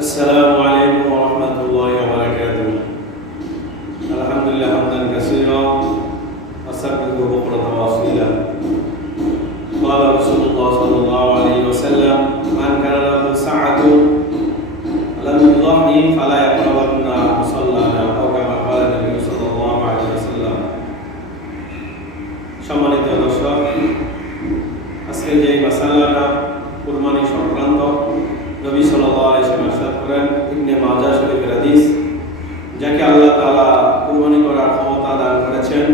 السلام عليكم ورحمة الله وبركاته. الحمد لله حمدا كثيرا أستغفره بكرة وأصيلا. قال رسول الله صلى الله عليه وسلم: من كان له سعة لم يضحي فلا يقربن مصلانا أو كما قال النبي صلى الله عليه وسلم. সম্মানিত দর্শক, আজকে যে মাসালাটা কুরবানি সংক্রান্ত, নবী সাল্লাল্লাহু আলাইহি ওয়াসাল্লাম ইরশাদ করেন, ইবনে মাজাহ শরীফের হাদিস, যাকে আল্লাহ তাআলা কুরবানি করার ক্ষমতা দান করেছেন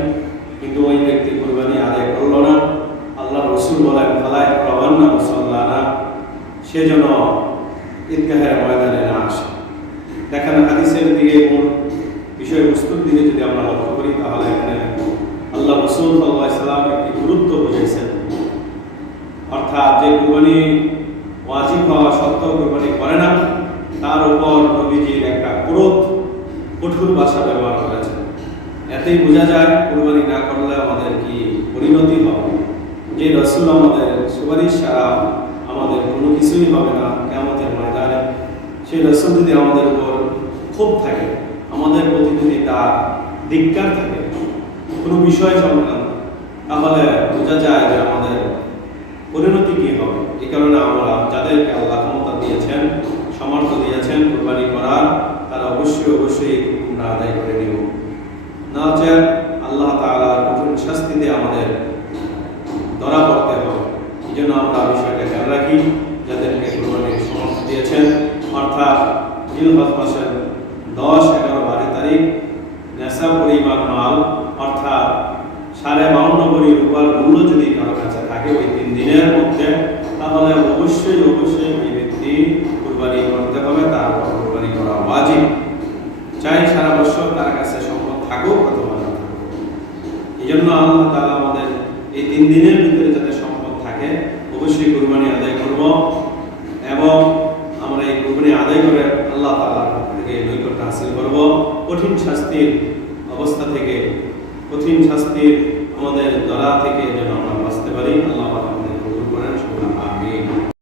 কিন্তু ওই ব্যক্তি কুরবানি আদায় করলো না, আল্লাহ রাসূল বলেন ফালা ইয়াকরাবান্না মুসাল্লানা, সে যেন ঈদগাহের ময়দানে না আসে। দেখেন হাদিসের দিকে মূল বিষয়বস্তুর দিকে যদি আমরা লক্ষ্য করি তাহলে এখানে আল্লাহ রাসূল সাল্লাল্লাহু আলাইহি ওয়াসাল্লাম একটি গুরুত্ব বুঝিয়েছেন। অর্থাৎ যে কুরবানি ওয়াজিব হওয়া সত্ত্বেও কুরবানি করে না, তার উপর নবীজির একটা কঠোর ভাষা ব্যবহার করেছেন। এতেই বোঝা যায় কুরবানি না করলে আমাদের কি পরিণতি হবে। যে রাসূল আমাদের সুপারিশ ছাড়া আমাদের কোনো কিছুই হবে না কিয়ামতের ময়দানে, সেই রাসূল যদি আমাদের উপর ক্ষোভ থাকে, আমাদের প্রতি যদি তার ধিক্কার থাকে কোনো বিষয় সংক্রান্ত, তাহলে বোঝা যায় যে আমাদের পরিণতি কি হবে। এই কারণে আমরা যাদেরকে আল্লাহ ক্ষমতা দিয়েছেন, সামর্থ্য দিয়েছেন কুরবানি করার, তারা অবশ্যই হুকুমটা আদায় করে নিব, না হচ্ছে আল্লাহ তাআলা কঠিন শাস্তিতে আমাদের ধরা পড়তে হবে। এই জন্য আমরা বিষয়টা খেয়াল রাখি, যাদেরকে কুরবানির সামর্থ্য দিয়েছেন, অর্থাৎ জিলহজ মাসের 10, 11, 12 তারিখ নেশা পরিমাণ মাল, অর্থাৎ 52.5 ভরি রূপার মূল্য যদি কারো কাছে থাকে ওই 3 দিনের মধ্যে, তাহলে অবশ্যই ওই ব্যক্তি কুরবানি করতে হবে, তার উপর কুরবানি করা ওয়াজিব, চাই সারা বছর তার কাছে সম্পদ থাকুক অথবা না থাকুক। এই জন্য আল্লাহ তাআলা আমাদের এই 3 দিনের ভিতরে যাতে সম্পদ থাকে অবশ্যই কুরবানি আদায় করব, এবং আমরা এই কুরবানি আদায় করে আল্লাহ তাআলার পক্ষ থেকে নৈকট্য হাসিল করব। কঠিন শাস্তির অবস্থা থেকে, কঠিন শাস্তির আমাদের ধরা থেকে যেন আমরা বাঁচতে পারি। আল্লাহ